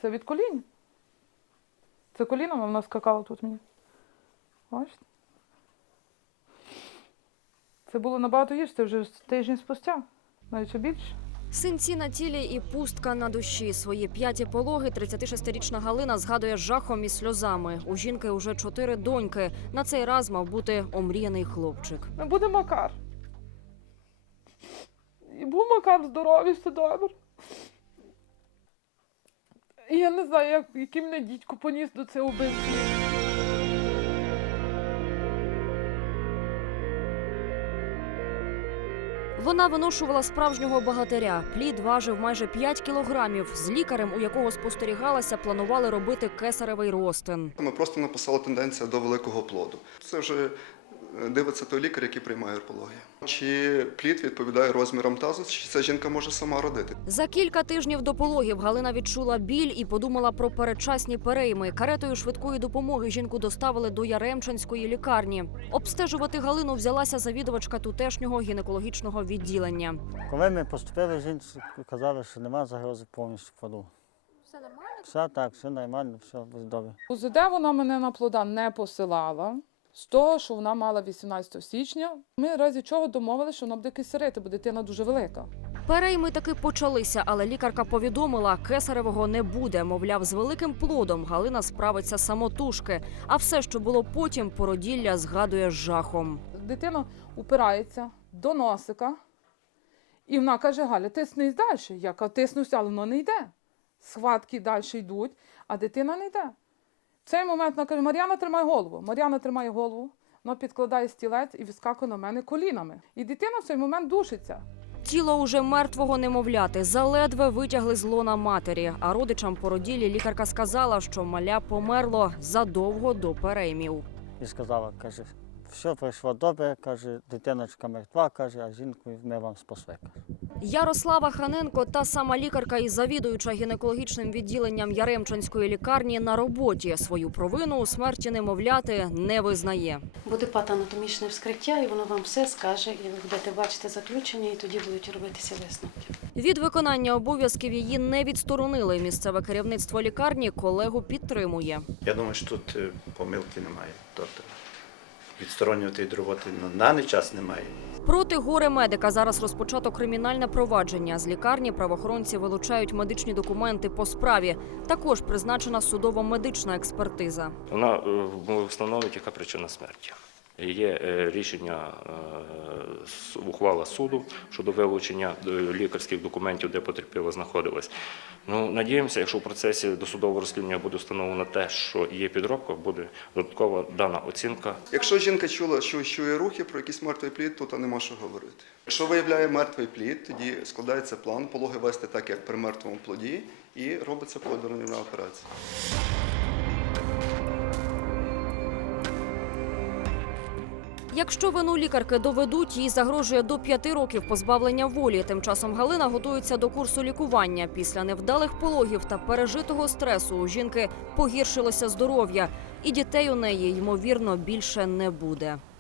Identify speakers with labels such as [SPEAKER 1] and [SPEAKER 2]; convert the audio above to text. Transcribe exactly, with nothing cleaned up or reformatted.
[SPEAKER 1] це від колінь. Це коліном вона скакала тут мені. Бачите? Це було набагато гірше, це вже тиждень спустя, навіть більше.
[SPEAKER 2] Синці на тілі і пустка на душі. Свої п'яті пологи тридцятишестирічна Галина згадує з жахом і сльозами. У жінки уже чотири доньки. На цей раз мав бути омріяний хлопчик.
[SPEAKER 1] Не буде Макар. І був Макар здоровий, все добре. І я не знаю, як, який мене дідько поніс до цього вбивства.
[SPEAKER 2] Вона виношувала справжнього богатиря. Плід важив майже п'ять кілограмів. З лікарем, у якого спостерігалася, планували робити кесаревий розтин.
[SPEAKER 3] Ми просто написали тенденція до великого плоду. Це вже дивиться той лікар, який приймає пологи. Чи плід відповідає розмірам тазу, чи ця жінка може сама родити.
[SPEAKER 2] За кілька тижнів до пологів Галина відчула біль і подумала про передчасні перейми. Каретою швидкої допомоги жінку доставили до Яремчанської лікарні. Обстежувати Галину взялася завідувачка тутешнього гінекологічного відділення.
[SPEAKER 4] Коли ми поступили, жінці казали, що немає загрози повністю плоду.
[SPEAKER 2] Все нормально?
[SPEAKER 4] Все так, все нормально, все добре.
[SPEAKER 1] У ЗД вона мене на плода не посилала. З того, що вона мала вісімнадцятого січня, ми разі чого домовилися, що вона буде кесарити, бо дитина дуже велика.
[SPEAKER 2] Перейми таки почалися, але лікарка повідомила, кесаревого не буде. Мовляв, з великим плодом Галина справиться самотужки. А все, що було потім, породілля згадує з жахом.
[SPEAKER 1] Дитина упирається до носика, і вона каже: Галя, тиснись далі. Я кажу, тиснуся, але воно не йде. Схватки далі йдуть, а дитина не йде. В цей момент вона каже: Мар'яна, тримай голову. Мар'яна тримає голову, вона підкладає стілець і відскакує на мене колінами. І дитина в цей момент душиться.
[SPEAKER 2] Тіло уже мертвого немовляти заледве витягли з лона матері. А родичам породілі лікарка сказала, що маля померло задовго до переймів.
[SPEAKER 4] І сказала, каже, все пройшло добре, каже, дитиночка мертва, каже, а жінку ми вам спасли.
[SPEAKER 2] Ярослава Ханенко, та сама лікарка і завідуюча гінекологічним відділенням Яремчанської лікарні, на роботі. Свою провину у смерті немовляти не визнає.
[SPEAKER 5] Буде патоанатомічне вскриття, і воно вам все скаже, і ви будете бачити заключення, і тоді будуть робитися висновки.
[SPEAKER 2] Від виконання обов'язків її не відсторонили. Місцеве керівництво лікарні колегу підтримує.
[SPEAKER 6] Я думаю, що тут помилки немає. Тобто відсторонювати від роботи на даний час немає.
[SPEAKER 2] Проти горе-медика зараз розпочато кримінальне провадження. З лікарні правоохоронці вилучають медичні документи по справі. Також призначена судово-медична експертиза.
[SPEAKER 7] Вона встановить, яка причина смерті. Є рішення, ухвала суду щодо вилучення лікарських документів, де потерпіла знаходилась. Ну, надіємося, якщо в процесі досудового розслідування буде встановлено те, що є підробка, буде додаткова дана оцінка.
[SPEAKER 3] Якщо жінка чула, що чує рухи про якийсь мертвий плід, то нема що говорити. Якщо виявляє мертвий плід, тоді складається план пологи вести так, як при мертвому плоді, і робиться плодоронівна операція.
[SPEAKER 2] Якщо вину лікарки доведуть, їй загрожує до п'яти років позбавлення волі. Тим часом Галина готується до курсу лікування. Після невдалих пологів та пережитого стресу у жінки погіршилося здоров'я. І дітей у неї, ймовірно, більше не буде.